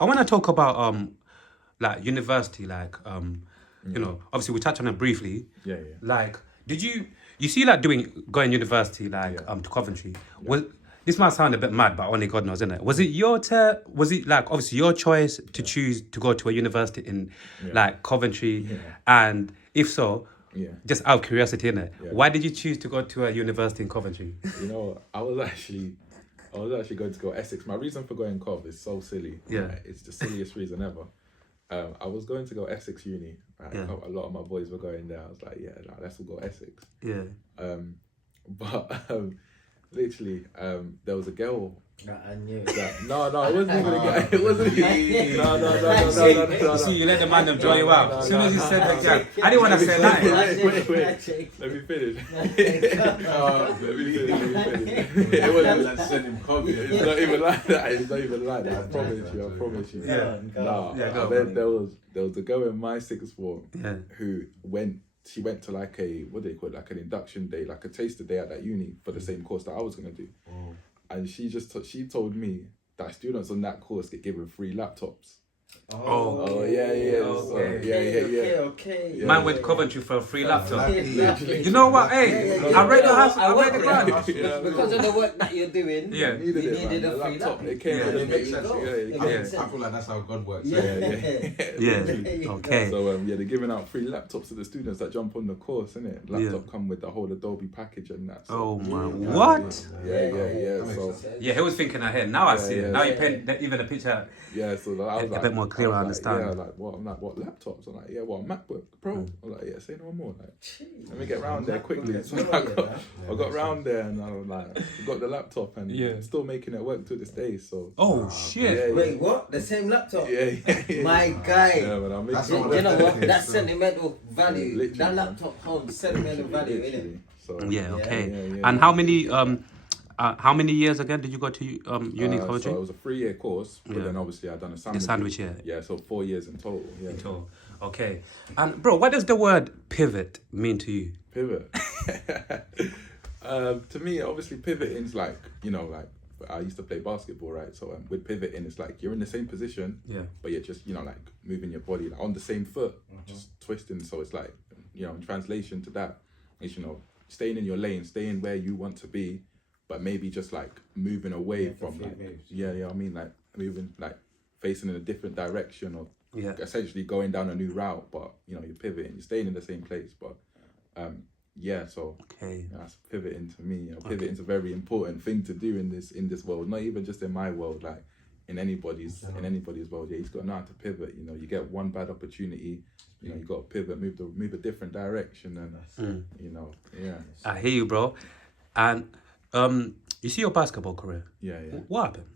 I want to talk about like university, like you know, obviously we touched on it briefly. Yeah. Like, did you see like going university like to Coventry? Was this might sound a bit mad, but only God knows, isn't it? Was it was it like obviously your choice to choose to go to a university in like Coventry? Yeah. And if so, Yeah. just out of curiosity, innit? Yeah. Why did you choose to go to a university in Coventry? You know, I was actually going to go Essex. My reason for going Cov is so silly. Yeah. Right? It's the silliest reason ever. I was going to go Essex Uni. Right? Yeah. A lot of my boys were going there. I was like, yeah, let's all go Essex. Yeah. But literally, there was a girl. I knew it. No, it wasn't even a girl. It wasn't even. No. You see, you let the man them draw you out. No, As soon as you no, said no, that, Jack, I didn't want to say that. Wait. Let me finish. Let me finish. It wasn't. Send him copy. It's not even like that. It's not even like that. I promise you. Yeah. And then there was a girl in my sixth form who went to like what do they call it, like an induction day, like a taster day at that uni for the same course that I was gonna do. And she told me that students on that course get given free laptops. Okay. Okay. Man went to Coventry for a free laptop. Literally. You know what? Hey, I read the house. I read the grant. Because of the work that you're doing, Yeah. you needed man. a free laptop. It came Yeah. with It a makes big sense. laptop. I feel like that's how God works. Yeah. Okay. So they're giving out free laptops to the students that jump on the course, innit? Laptop come with the whole Adobe package and that. So, Oh man, what? Yeah. So Yeah, he was thinking ahead. Now I see it. yeah. Now you paint even the picture. so I was A bit more clear, I understand. Yeah, like what? I'm like, what laptops? I'm like, yeah, what MacBook Pro? I'm like, yeah, say no more. Like, let me get round there quickly. So I got round there and I was like, got the laptop and still making it work to this day. So Oh shit. Wait, what? The same laptop? yeah. My guy. Yeah, but I'm That's making not You know what? Yeah. That's sentimental value. Literally, That man. laptop holds sentimental value, innit? Literally. So Yeah. Okay. yeah. And how many years again did you go to uni So Coventry? it was a 3-year course, but Yeah. then obviously I'd done a sandwich. The sandwich, yeah. Yeah, so 4 years in total. Yeah. Okay. And bro, what does the word pivot mean to you? Pivot. To me, obviously, pivoting's like, like I used to play basketball, right? So with pivoting, it's like you're in the same position, but you're just, like moving your body like, on the same foot, just twisting. So it's like, in translation to that, is staying in your lane, staying where you want to be, but maybe just like moving away from like, I mean like moving like facing in a different direction or essentially going down a new route, but you're pivoting, you're staying in the same place, but so that's pivoting to me. Pivoting's a very important thing to do in this world, not even just in my world, like in anybody's world. Yeah, you've got to know how to pivot. You get one bad opportunity, you got to pivot, move a different direction, and I hear you, bro. And you see your basketball career. Yeah. What happened?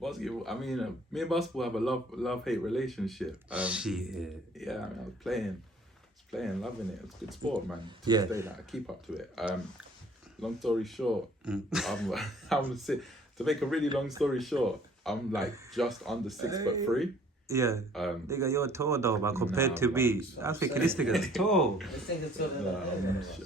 Basketball. I mean, me and basketball have a love-hate relationship. Shit. Yeah, I mean, I was playing, loving it. It's a good sport, man. To Yeah. this day, like, I keep up to it. Long story short, I'm to make a really long story short, I'm like just under 6'3". Yeah. Nigga, you're tall though, man, compared to me. I'm thinking this nigga's tall.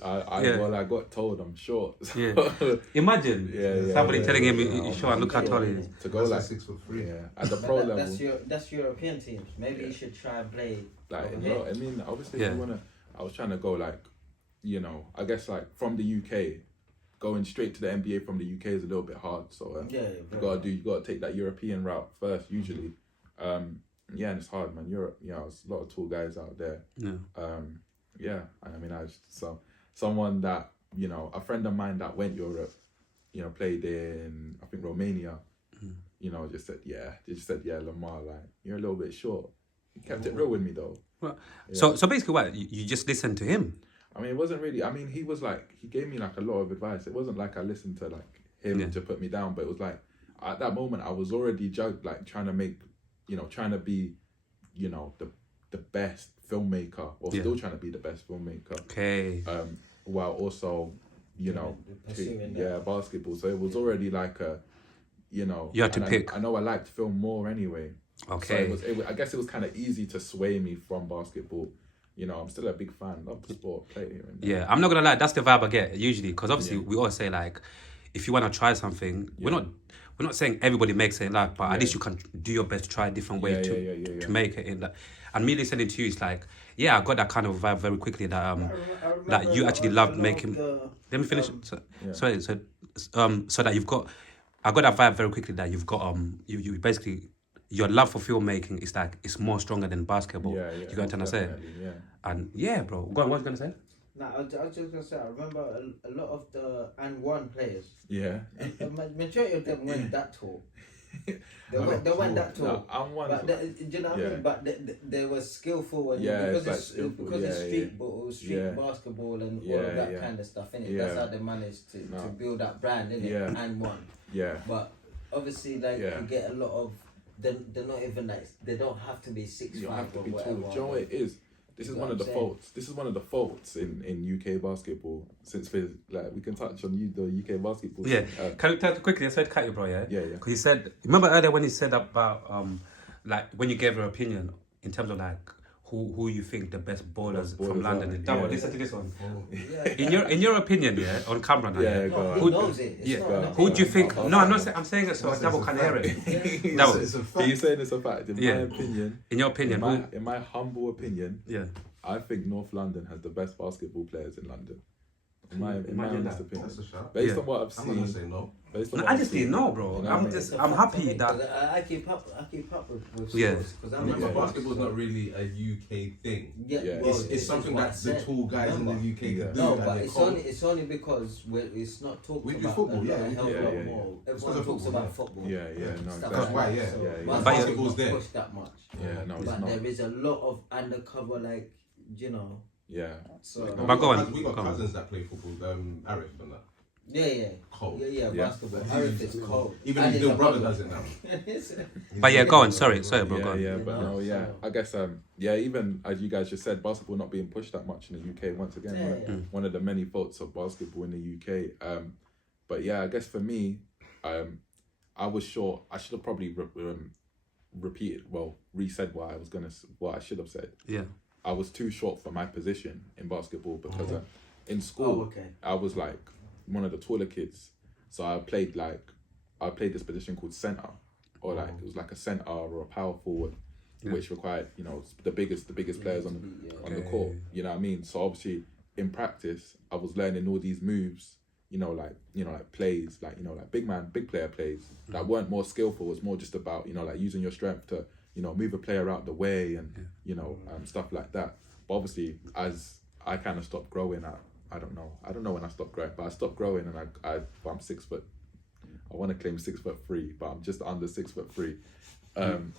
Well, I got told I'm short. So. Yeah. Imagine somebody telling him he's short and look how tall he is. To go like 6'3". Yeah, at the pro level. That's European teams. Maybe you should try and play. Like, over here. I mean, obviously, if you wanna. I was trying to go like, I guess like from the UK, going straight to the NBA from the UK is a little bit hard. So you gotta take that European route first usually. And it's hard, man. Europe, there's a lot of tall guys out there. Yeah. I mean, someone that a friend of mine that went Europe, played in I think Romania. Just said Lamar, like you're a little bit short. He kept it real with me though. Well, so basically, what you just listened to him? I mean, it wasn't really. I mean, he gave me like a lot of advice. It wasn't like I listened to like him to put me down, but it was like at that moment I was already like trying to make, trying to be, the best filmmaker, or still trying to be the best filmmaker. Okay. While also, basketball. So it was already like a, you had to pick. I know I liked film more anyway. Okay. So I guess it was kind of easy to sway me from basketball. I'm still a big fan. Love the sport, play here and there. Yeah, I'm not gonna lie. That's the vibe I get usually, because obviously we always say like, if you want to try something, we're not saying everybody makes it in life, but at least you can do your best to try a different way to make it in that. And me listening to you, it's like, I got that kind of vibe very quickly that that you actually loved making. Let me finish. Sorry, so that you've got, I got that vibe very quickly that you've got you basically, your love for filmmaking is like, it's more stronger than basketball. You got what I'm saying? And bro, go on. What was you gonna say? Nah, I was just gonna say, I remember a lot of the and one players. Yeah. The majority of them went that tall. They went that tall. No, but do you know what I mean? But they were skillful and because it's street ball, street basketball and all of that kind of stuff, innit? That's how they managed to build that brand, innit? And one. Yeah. But obviously, like you get a lot of they're not even like, they don't have to be 6'5" or whatever. Do you know what it is? This is one of the faults. This is one of the faults in UK basketball. Since we can touch on the UK basketball. Yeah. Can you tell quickly? I said cut you, bro. Yeah. Yeah. Because he said, remember earlier when he said about like when you gave your opinion in terms of like who you think the best ballers from London is. Double, listen to this one. In your opinion, on camera now. Who knows it? Who do you think? No, I'm not saying. I'm saying it so Double can hear it. Double. It's a fact. You're saying it's a fact. In my opinion. In your opinion. In my humble opinion. I think North London has the best basketball players in London. In my honest opinion. Based on what I've seen. I'm gonna say no. I just didn't know, bro. I'm happy that I keep up with because I remember basketball's not really a UK thing. It's something that the tall guys in the UK can do. No, but it's only because it's not talked about. We do football, Everyone talks about football. That's why, But basketball's there. Push that much. But there is a lot of undercover, like, you know. So but go on. We got cousins that play football. Arif and that. Cold. Basketball. Arif is cold. Even his little brother does it now. But go on. Sorry, bro. Go on. I guess even as you guys just said, basketball not being pushed that much in the UK. Once again, one of the many faults of basketball in the UK. But I guess for me, I was short. I should have probably re-said what I should have said. I was too short for my position in basketball because in school I was like one of the taller kids, so I played this position called centre, or like it was like a centre or a power forward, which required the biggest players on the court. You know what I mean? So obviously in practice I was learning all these moves. Like plays, like big player plays that weren't more skillful. It's more just about like using your strength to move a player out the way and stuff like that. But obviously, as I kind of stopped growing, I don't know when I stopped growing, but I stopped growing and I'm 6 foot. I want to claim 6'3", but I'm just under 6'3". And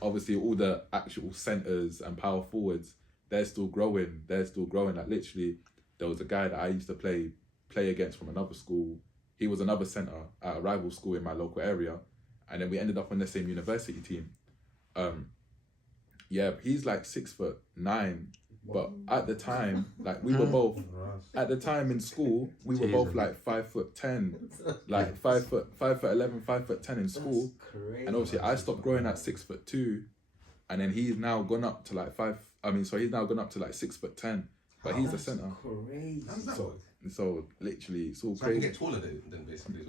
obviously all the actual centers and power forwards, they're still growing. Like literally, there was a guy that I used to play against from another school. He was another center at a rival school in my local area, and then we ended up on the same university team. He's like 6'9", but at the time, like we were both at the time in school, we were both like 5'10", like 5'11", 5'10" in school. And obviously I stopped growing at 6'2", and then he's now gone up to like he's now gone up to like 6'10", but he's a center. Crazy. So literally, it's all so crazy. I can get taller than basically.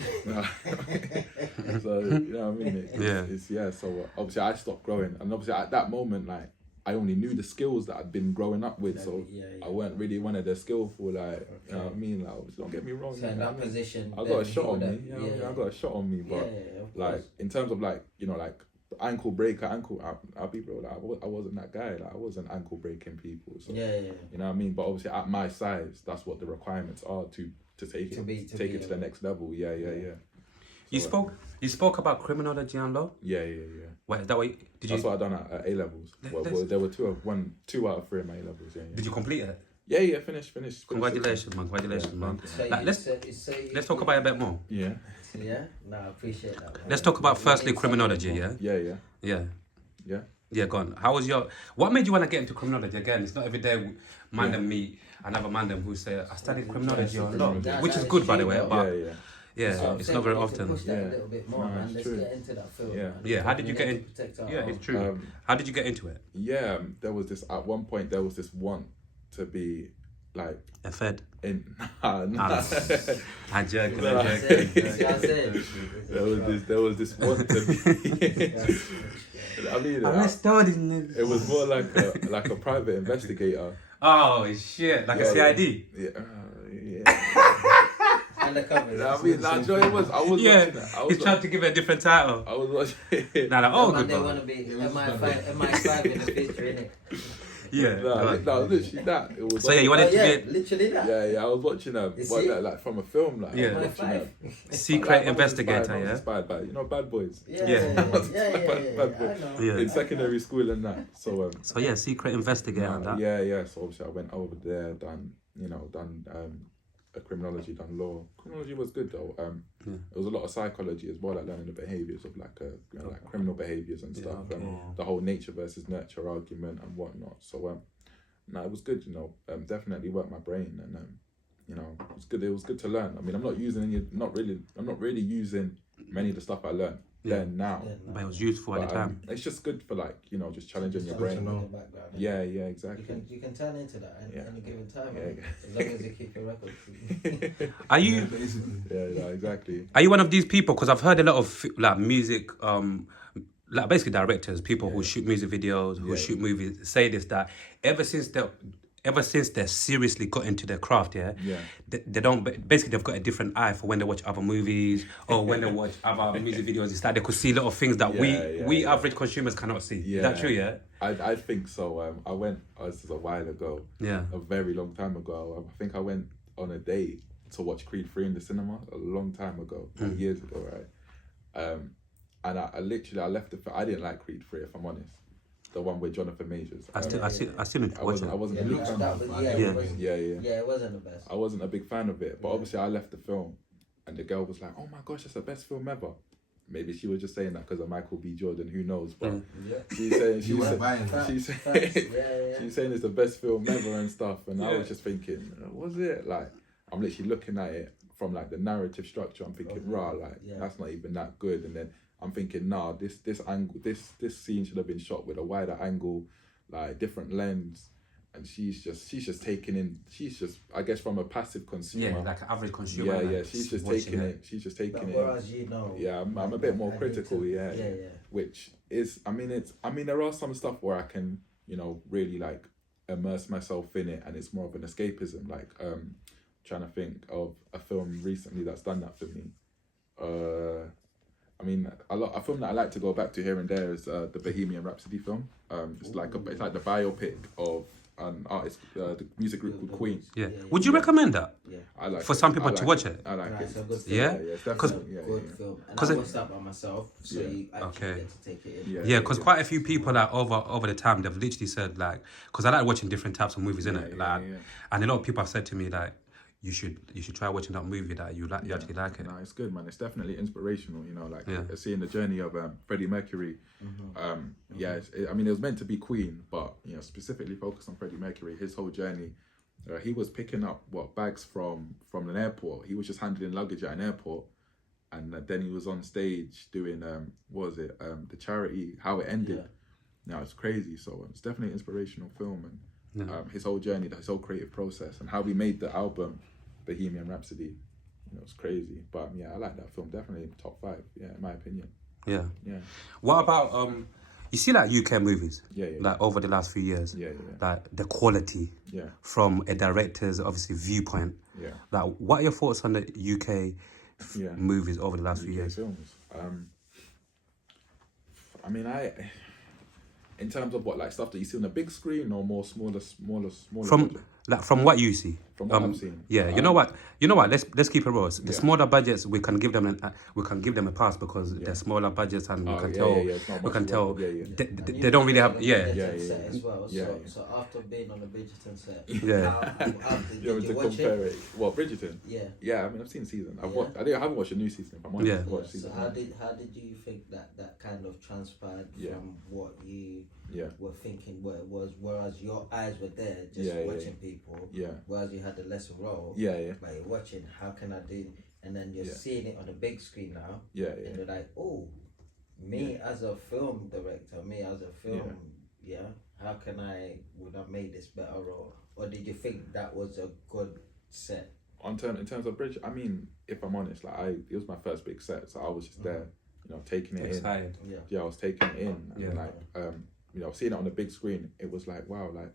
So you know what I mean? It's so obviously I stopped growing, and obviously at that moment, like I only knew the skills that I'd been growing up with, so I weren't really one of the skillful, like you know what I mean? Like obviously, don't get me wrong. So in that position, I got a shot on me. You know what I mean? I got a shot on me, but like in terms of like like ankle breaker, I'll be real. Like, I wasn't that guy. Like I wasn't ankle breaking people. So, you know what I mean. But obviously, at my size, that's what the requirements are to take it to the next level. You spoke about criminology and law. What is that? That's what I done at A levels. There were two out of 3 of my A levels. Did you complete it? Yeah. Finished. Congratulations, man. So Like, let's talk about it a bit more. Yeah, no, I appreciate that. Let's talk about firstly criminology. Yeah, go on. How was what made you want to get into criminology? Again, it's not every day man them meet another man them who say I studied criminology or law, which is good by the way, but it's not very often. Push that a little bit more, man. Let's get into that field. Yeah. How did you get in? Yeah, it's true. How did you get into it? There was this at one point. There was this want to be like a Fed. In I'm joking. There was this one. I mean, it was more like a private investigator. Oh shit! Like a CID. Undercover. I mean, it was. I was watching that. He's trying to give it a different title. I was watching. Good. They want to be MI5 in the future, innit? Yeah. No, literally that. It was. So you wanted to be literally that. Yeah. I was watching like from a film, like I was watching Secret Investigator. Inspired by Bad Boys. Yeah. Bad Boys. In secondary school and that. So Secret Investigator and that. Yeah. So obviously I went over there, done a criminology, done law. Criminology was good though. There was a lot of psychology as well, like learning the behaviours of like criminal behaviours and stuff, and the whole nature versus nurture argument and whatnot. So it was good. Definitely worked my brain, and it was good. It was good to learn. I mean, I'm not really using many of the stuff I learned then now. But it was useful at the time. It's just good for just challenging your brain. Yeah, exactly. You can turn into that at any given time. As long as you keep your record. Are you? Yeah, exactly. Are you one of these people? Because I've heard a lot of like music, like basically directors, people who shoot music videos, who shoot movies, say this, that ever since they're seriously got into their craft, they don't, basically they've got a different eye for when they watch other movies or when they watch other music videos. It's like they could see a lot of things that we average consumers cannot see. Is that true, yeah? I think so. This was a while ago, a very long time ago. I think I went on a date to watch Creed 3 in the cinema a long time ago, years ago, right? And I left I didn't like Creed 3, if I'm honest. The one with Jonathan Majors. I wasn't a big fan of it. Yeah, it wasn't the best. I wasn't a big fan of it, but obviously I left the film, and the girl was like, "Oh my gosh, that's the best film ever." Maybe she was just saying that because of Michael B. Jordan. Who knows? But she's saying she's saying it's the best film ever and stuff. And I was just thinking, was it? Like, I'm literally looking at it from like the narrative structure. I'm thinking, that's not even that good. And then I'm thinking, nah, this angle, this scene should have been shot with a wider angle, like different lens. And she's just taking in. She's just, I guess, from a passive consumer. Yeah, like an average consumer. Yeah. She's just taking it. She's just taking it. Whereas I'm a bit more critical. Which is, there are some stuff where I can, really like immerse myself in it, and it's more of an escapism. Like, trying to think of a film recently that's done that for me. A film that I like to go back to here and there is the Bohemian Rhapsody film. It's like the biopic of an artist, the music group called Queen. Yeah. Would you recommend that? Yeah. I like for some people to watch it. I like it. It's a good film. Yeah. Good film. And I watched that by myself, so you actually get to take it in. Yeah, because quite a few people like over the time they've literally said like, because I like watching different types of movies, innit? And a lot of people have said to me like, you should try watching that movie that you like. You actually like it. No, it's good, man. It's definitely inspirational. Seeing the journey of Freddie Mercury. It was meant to be Queen, but specifically focused on Freddie Mercury. His whole journey, he was picking up bags from an airport. He was just handling luggage at an airport, and then he was on stage doing the charity How It Ended. Now it's crazy. So it's definitely an inspirational film, and his whole journey, his whole creative process, and how we made the album Bohemian Rhapsody. It's crazy. But I like that film. Definitely top 5. Yeah, in my opinion. Yeah. What about you see like UK movies? Like over the last few years. Like the quality. From a director's obviously viewpoint. Like, what are your thoughts on the UK movies over the last few years? Films. In terms of what, like stuff that you see on the big screen or more smaller. From what you see. From what I'm seeing. Yeah, you know what? Let's keep it raw. The smaller budgets, we can give them a pass because they're smaller budgets, and we can tell they don't really have as well. So after being on the Bridgerton set, you want to compare it? What, Bridgerton? Yeah. I've seen the season. I haven't watched a new season. If I'm honest. So how did you think that kind of transpired from what you were thinking? Where it was, whereas your eyes were there just watching people. Whereas you had a lesser role. Like you're watching, how can I do? And then you're seeing it on the big screen now. And you're like, oh, me as a film director, me as a film yeah, how can would I make this better, or did you think that was a good set? In terms of bridge, I mean, if I'm honest, like it was my first big set, so I was just there, you know, taking it Excited. in. Yeah, I was taking it in. And like, you know, seeing it on the big screen, it was like, wow, like,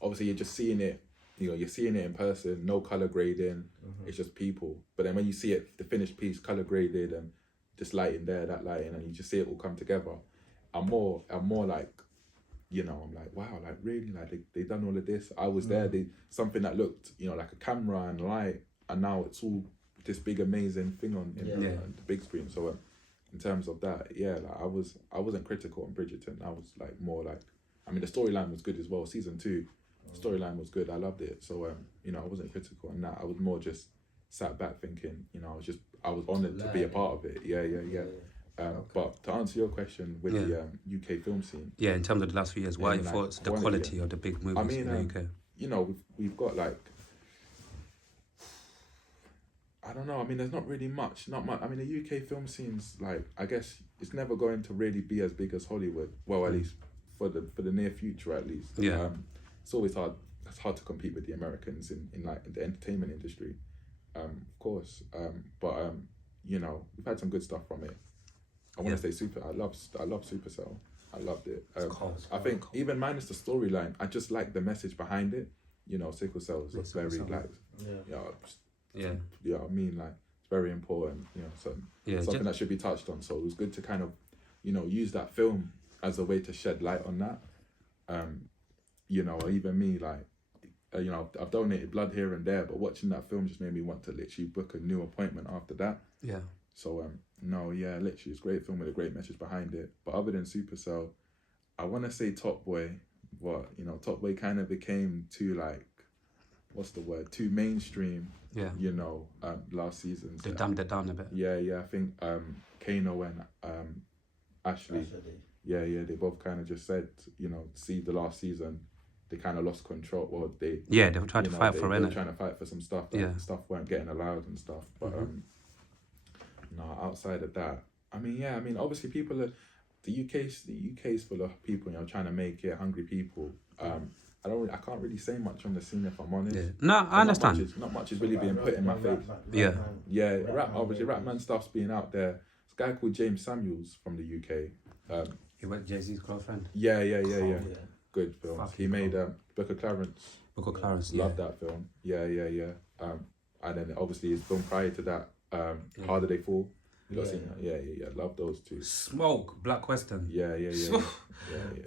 obviously you're just seeing it, you know, you're seeing it in person, no color grading, it's just people. But then when you see it, the finished piece, color graded and just lighting there, that lighting, and you just see it all come together, I'm more like, you know, I'm like, wow, like really, like they done all of this. I was there, something that looked, you know, like a camera and light, and now it's all this big amazing thing on the big screen. So in terms of that, yeah, like I wasn't critical on Bridgerton. I was like more like, I mean, the storyline was good as well. Season 2, the storyline was good. I loved it. So you know, I wasn't critical on that. I was more just sat back thinking, you know, I was honoured to be a part of it. Yeah. But to answer your question with the UK film scene, in terms of the last few years, what are your thoughts, the quality of the big movies in the UK? You know, we've got like, I don't know. I mean, there's not really much. Not much. I mean, the UK film scene's like, I guess it's never going to really be as big as Hollywood. Well, at least for the near future, at least. Yeah. It's always hard. It's hard to compete with the Americans in like the entertainment industry, of course. But you know, we've had some good stuff from it. I want to say I love Supercell. I loved it. I think even minus the storyline, I just like the message behind it. You know, sickle cells was very like, you know what I mean, like it's very important. You know, so something that should be touched on. So it was good to kind of, you know, use that film as a way to shed light on that. You know, or even me, like, you know, I've donated blood here and there, but watching that film just made me want to literally book a new appointment after that. Yeah. So literally, it's a great film with a great message behind it. But other than Supercell, I want to say Top Boy, but you know, Top Boy kind of became too like, what's the word? Too mainstream. Yeah. You know, last season. They dumbed it down a bit. Yeah. I think Kano and Ashley. Yeah. They both kind of just said, you know, see the last season, they kind of lost control. Or they were trying to fight for it. They were trying to fight for some stuff. That stuff weren't getting allowed and stuff. But no, outside of that, I mean, obviously people are, the UK's full of people, you know, trying to make it, hungry people. I can't really say much on the scene if I'm honest. Yeah. No, I understand. Not much is really being put in my face. Obviously Rapman stuff's being out there. This guy called James Samuels from the UK. He went Jay-Z's girlfriend. Yeah. Good film. He made Book of Clarence. Love that film. Yeah. And then obviously his film prior to that, Harder They Fall. You seen that? Yeah. Love those two. Smoke, Black Western. Yeah.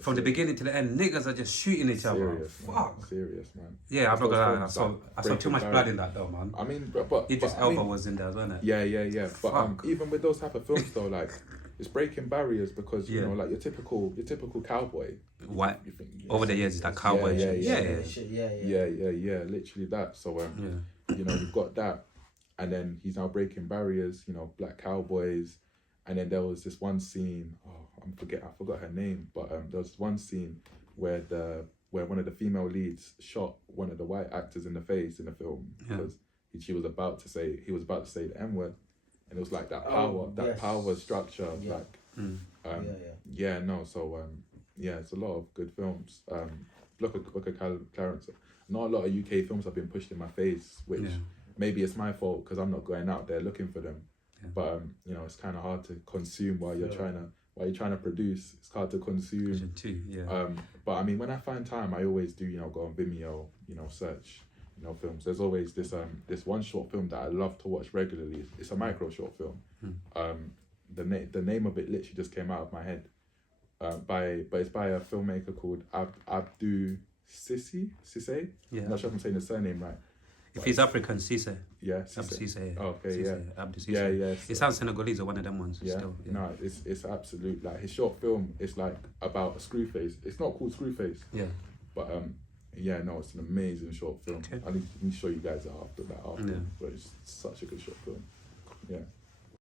From the beginning to the end, niggas are just shooting each other. Fuck. Serious, man. Yeah, I'm not gonna lie. I saw too much blood in that though, man. I mean, but Idris Elba was in there, wasn't it? Yeah. But even with those type of films though, like it's breaking barriers because you know, like your typical cowboy. White. Over the years, it's that cowboy shit. Yeah. Literally that. So you know, you've got that. And then he's now breaking barriers, you know, black cowboys. And then there was this one scene, I forgot her name, but there was one scene where one of the female leads shot one of the white actors in the face in the film because he was about to say the N-word. And it was like that power structure, like it's a lot of good films. Book of Clarence. Not a lot of UK films have been pushed in my face, which maybe it's my fault because I'm not going out there looking for them. But you know, it's kind of hard to consume while you're trying to produce. It's hard to consume. But I mean, when I find time, I always do, you know, go on Vimeo, you know, search, you know, films. There's always this one short film that I love to watch regularly. It's a micro short film. The name of it literally just came out of my head. But it's by a filmmaker called Abdu Sisse. I'm not sure if I'm saying the surname right. If he's African, Cisse. Yeah, Cisse. Oh, okay, Cisse, Abdu Cisse. Yeah. It sounds Senegalese or one of them ones. Yeah. Still, No, it's absolute, like his short film is like about a Screwface. It's not called Screwface. Yeah. But it's an amazing short film. Okay. I need to show you guys it after that. But it's such a good short film. Yeah.